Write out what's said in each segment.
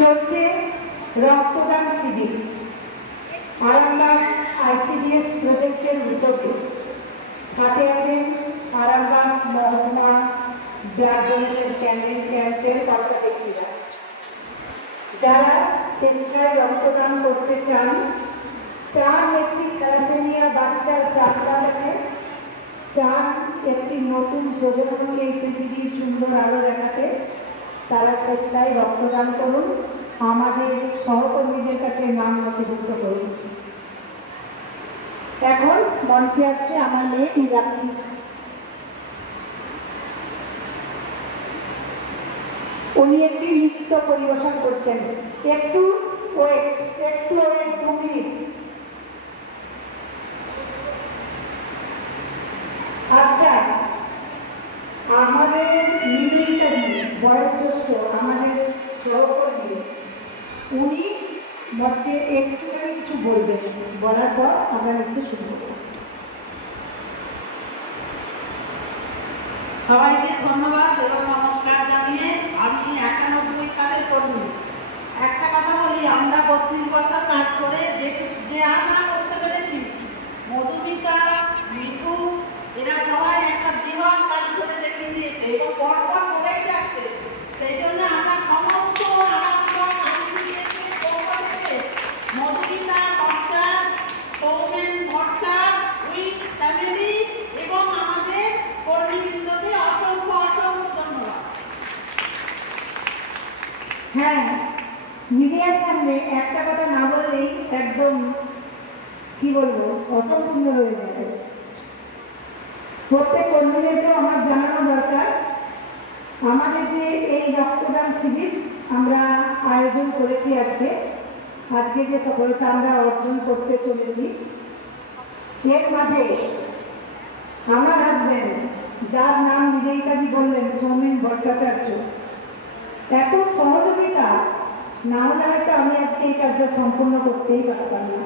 চলছে রক্তদান শিবির আরামবাগ আইসিডিএস প্রজেক্টের উদ্যোগে। সাথে আছেন আরামবাগ মহকুমা ব্লাড ডোনেশন ক্যাম্পের কর্তা ব্যক্তিরা, যারা স্বেচ্ছায় রক্তদান করতে চান, একটি থ্যালাসেমিয়া বাচ্চার প্রাণ বাঁচাতে, একটি নতুন প্রজন্মকে এই পৃথিবীর সুন্দর আলো দেখাতে, তারা স্বেচ্ছায় রক্তদান করুন। আমাদের সহকর্মীদের কাছে নাম নথিভুক্ত করুন। এখন মঞ্চে আসছে আমার মেয়ে মীনাক্ষী। উনি একটি নৃত্য পরিবেশন করছেন। একটু ওয়েট 2 মিনিট। আচ্ছা, আমাদের নিবেদিতাজি বয়োজ্যেষ্ঠ আমাদের সহকর্মী, উনি মঞ্চে একটুখানি কিছু বলবেন, বলার পর আমরা একটু শুনব। সবাইকে ধন্যবাদ এবং নমস্কার জানিয়ে আমি 91 সালের কর্মী। একটা কথা বলি, আমরা 32 বছর কাজ করে যে আমরা করতে পেরেছি, মধুমিতা, মিঠু এরা সবাই একটা জীবন কাজ করে দেখিয়ে দিয়েছে এবং পরপর করেই যাচ্ছে। সেই জন্য আমরা সমস্ত মধুমিতা ভট্টাচার্য, সৌমেন ভট্টাচার্য, উইথ ফ্যামিলি এবং আমাদের কর্মীবৃন্দকে অসংখ্য ধন্যবাদ। হ্যাঁ, মিডিয়ার সামনে একটা কথা না বললেই একদম কি বলবো, অসম্পূর্ণ হয়ে যাবে। প্রত্যেক কর্মীদেরকেও আমার জানানো দরকার, আমাদের যে এই রক্তদান শিবির আমরা আয়োজন করেছি আজকে যে সফলতা আমরা অর্জন করতে চলেছি, এর মাঝে আমার হাজবেন্ড, যার নাম নিবেদিতাজি বললেন, সৌমেন ভট্টাচার্য, এত সহযোগিতা না হলে হয়তো আমি আজকে এই কাজটা সম্পূর্ণ করতেই পারতাম না।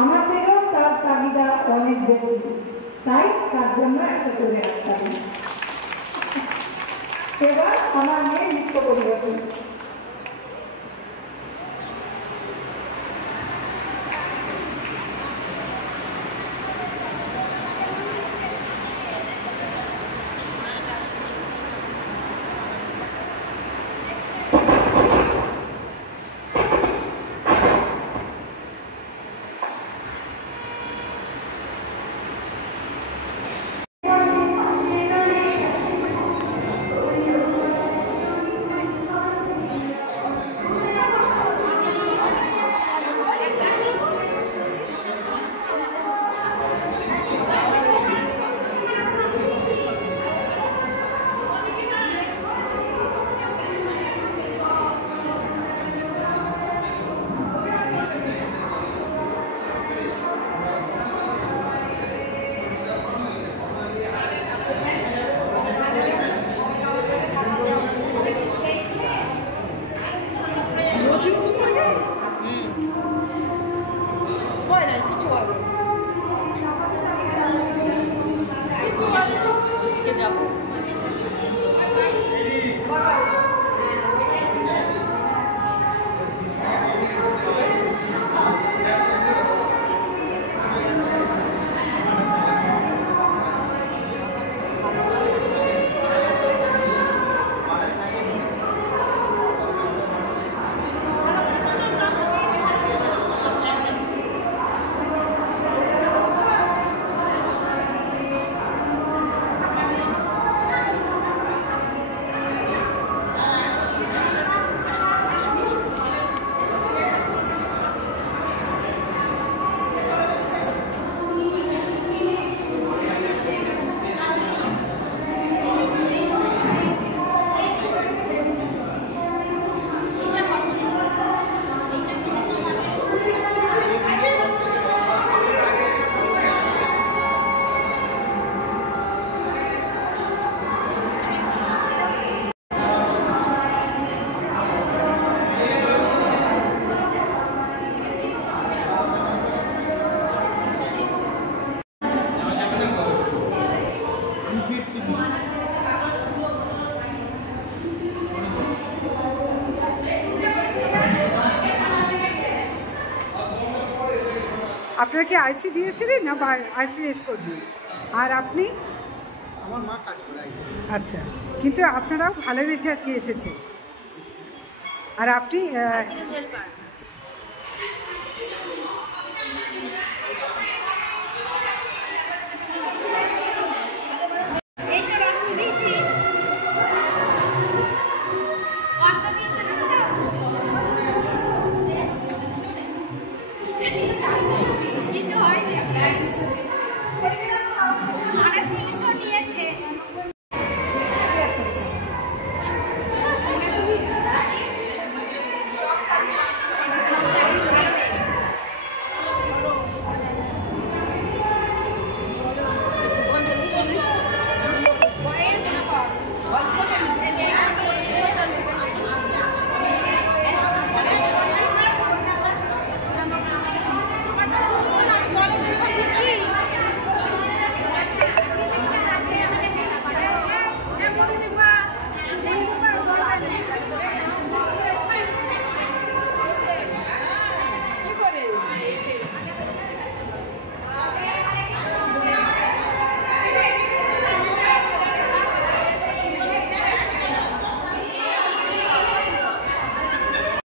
আমার থেকেও তার তাগিদা অনেক বেশি, তাই তার জন্য একটা চলে আসতাম। এবার আমার মেয়ে নৃত্য পরিবেশন। আপনারা কি আইসিডিএসেরই না বা আইসিডিএস কর্মী? আর আপনি? আমার মা কাজ করে আইসিডিএস। আচ্ছা, কিন্তু আপনারাও ভালোবেসে আজকে এসেছেন। আচ্ছা, আর আপনি?